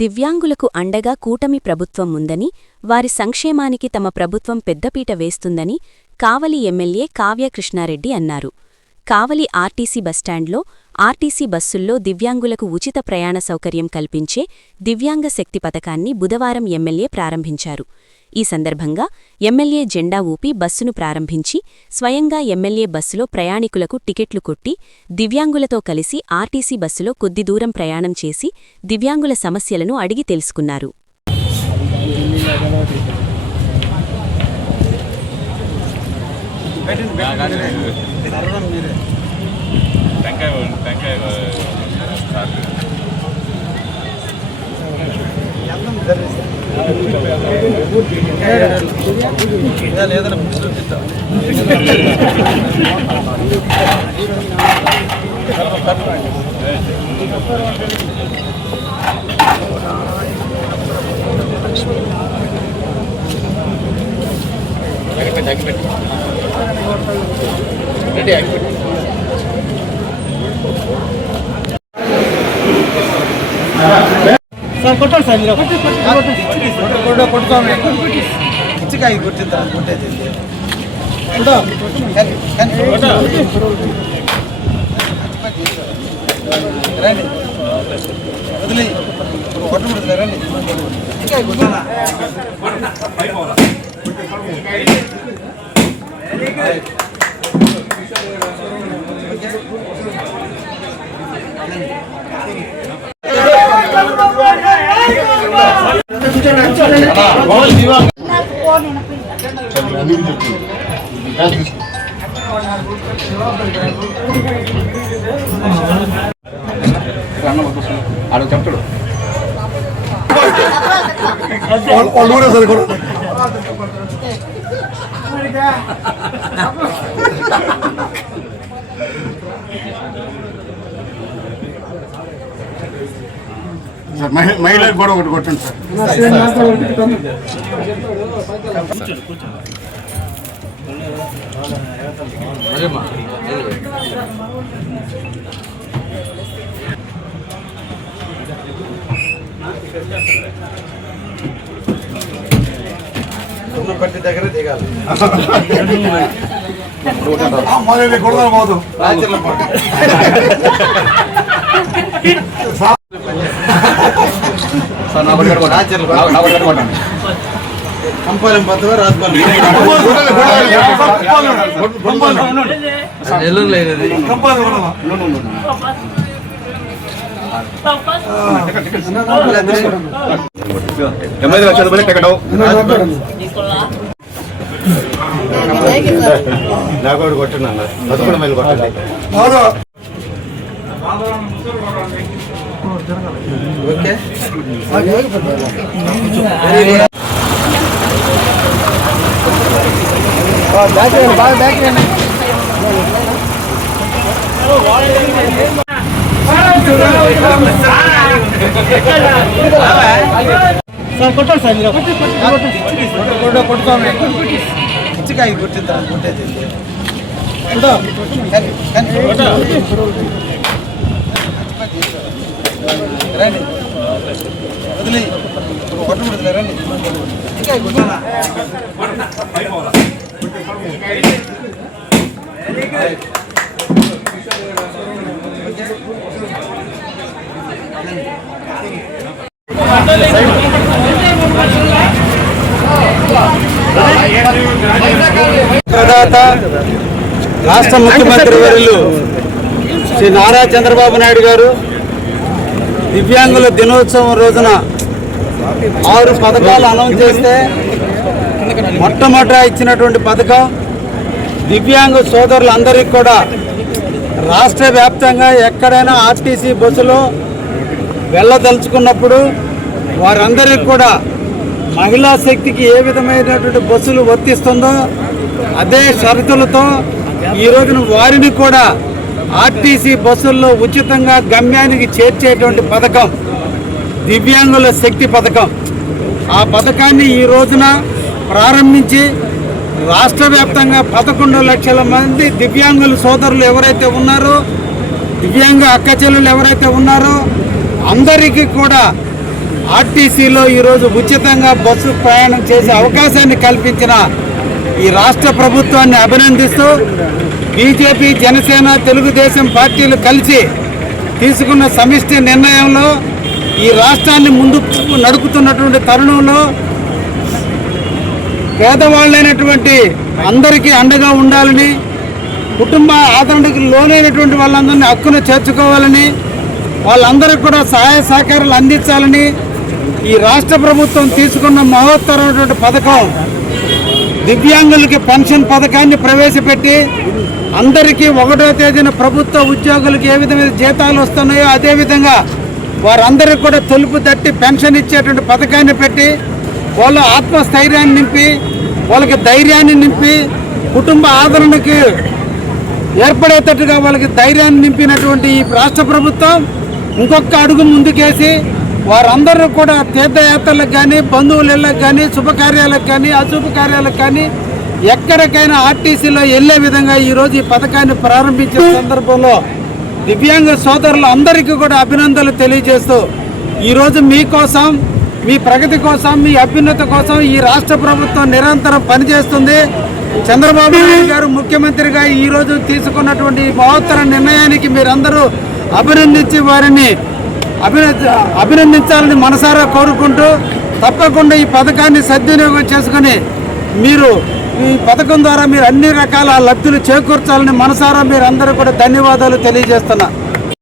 దివ్యాంగులకు అండగా కూటమి ప్రభుత్వం ఉందని, వారి సంక్షేమానికి తమ ప్రభుత్వం పెద్దపీట వేస్తుందని కావలి ఎమ్మెల్యే కావ్య కృష్ణారెడ్డి అన్నారు. కావలి ఆర్టీసీ బస్టాండ్లో ఆర్టీసీ బస్సుల్లో దివ్యాంగులకు ఉచిత ప్రయాణ సౌకర్యం కల్పించే దివ్యాంగ శక్తి పథకాన్ని బుధవారం ఎమ్మెల్యే ప్రారంభించారు. ఈ సందర్భంగా ఎమ్మెల్యే జెండా ఊపి బస్సును ప్రారంభించి స్వయంగా ఎమ్మెల్యే బస్సులో ప్రయాణికులకు టికెట్లు కొట్టి దివ్యాంగులతో కలిసి ఆర్టీసీ బస్సులో కొద్ది దూరం ప్రయాణం చేసి దివ్యాంగుల సమస్యలను అడిగి తెలుసుకున్నారు. सर कोटल सर मेरा कोटल कोटल में चिका ही कोटल तरह कोटे देते कोटल कोटल रैंडी बदली कोटल बदली रैंडी चिका ही कोटल ना చెప్తాడు సార్ మహిళలకు కూడా ఒకటి కొట్టండి సార్ పట్టి దగ్గర దిగాలి కొడదాం పోదు కంపాలం పద్ధతి రాజపాలెం నాకు కొట్టండి అన్న పదకొండు మైలు కొట్టండి ఓకే బాగా బ్యాక్ సార్ కొట్టాలి సార్ మీరు కొట్టుతాం చికా ही కొట్టిన తర్వాత కొట్టేది రండి వదిలి కొట్టు బదులు రండి చికా కొట్టాలా రాష్ట్ర ముఖ్యమంత్రి వర్యులు శ్రీ నారా చంద్రబాబు నాయుడు గారు దివ్యాంగుల దినోత్సవం రోజున 6 పథకాలు అనౌన్స్ చేస్తే మొట్టమొదట ఇచ్చినటువంటి పథకం దివ్యాంగ సోదరులందరికీ కూడా రాష్ట్ర వ్యాప్తంగా ఎక్కడైనా ఆర్టీసీ బస్సులో వెళ్ళదలుచుకున్నప్పుడు వారందరికీ కూడా మహిళా శక్తికి ఏ విధమైనటువంటి బస్సులు వర్తిస్తుందో అదే షరతులతో ఈ రోజున వారిని కూడా ఆర్టీసీ బస్సుల్లో ఉచితంగా గమ్యానికి చేర్చేటువంటి పథకం దివ్యాంగుల శక్తి పథకం. ఆ పథకాన్ని ఈ రోజున ప్రారంభించి రాష్ట్ర వ్యాప్తంగా 11 లక్షల మంది దివ్యాంగుల సోదరులు ఎవరైతే ఉన్నారో, దివ్యాంగ అక్క చెల్లెలు ఎవరైతే ఉన్నారో అందరికీ కూడా ఆర్టీసీలో ఈరోజు ఉచితంగా బస్సు ప్రయాణం చేసే అవకాశాన్ని కల్పించిన ఈ రాష్ట్ర ప్రభుత్వాన్ని అభినందిస్తూ బీజేపీ, జనసేన, తెలుగుదేశం పార్టీలు కలిసి తీసుకున్న సమిష్టి నిర్ణయంలో ఈ రాష్ట్రాన్ని ముందుకు నడుపుతున్నటువంటి తరుణంలో పేదవాళ్ళైనటువంటి అందరికీ అండగా ఉండాలని, కుటుంబ ఆదరణకు లోనైనటువంటి వాళ్ళందరినీ హక్కును చేర్చుకోవాలని, వాళ్ళందరికీ కూడా సహాయ సహకారాలు అందించాలని ఈ రాష్ట్ర ప్రభుత్వం తీసుకున్న మహోత్తరమైనటువంటి పథకం దివ్యాంగులకి పెన్షన్ పథకాన్ని ప్రవేశపెట్టి అందరికీ 1వ తేదీన ప్రభుత్వ ఉద్యోగులకు ఏ విధమైన జీతాలు వస్తున్నాయో అదేవిధంగా వారందరికీ కూడా తలుపు తట్టి పెన్షన్ ఇచ్చేటువంటి పథకాన్ని పెట్టి వాళ్ళ ఆత్మస్థైర్యాన్ని నింపి, వాళ్ళకి ధైర్యాన్ని నింపి, కుటుంబ ఆదరణకి ఏర్పడేటట్టుగా వాళ్ళకి ధైర్యాన్ని నింపినటువంటి ఈ రాష్ట్ర ప్రభుత్వం ఇంకొక అడుగు ముందుకేసి వారందరూ కూడా తీర్థయాత్రలకు కానీ, బంధువుల ఇళ్ళకి కానీ, శుభకార్యాలకు కానీ, అశుభకార్యాలకు కానీ ఎక్కడికైనా ఆర్టీసీలో వెళ్ళే విధంగా ఈరోజు ఈ పథకాన్ని ప్రారంభించే సందర్భంలో దివ్యాంగ సోదరులు అందరికీ కూడా అభినందనలు తెలియజేస్తూ ఈరోజు మీకోసం, మీ ప్రగతి కోసం, మీ అభ్యున్నతి కోసం ఈ రాష్ట్ర ప్రభుత్వం నిరంతరం పనిచేస్తుంది. చంద్రబాబు నాయుడు గారు ముఖ్యమంత్రిగా ఈరోజు తీసుకున్నటువంటి మహోత్తర నిర్ణయానికి మీరందరూ అభినందించి వారిని అభినందించాలని మనసారా కోరుకుంటూ తప్పకుండా ఈ పథకాన్ని సద్వినియోగం చేసుకుని మీరు ఈ పథకం ద్వారా మీరు అన్ని రకాల లబ్ధులు చేకూర్చాలని మనసారా మీరందరూ కూడా ధన్యవాదాలు తెలియజేస్తున్నా.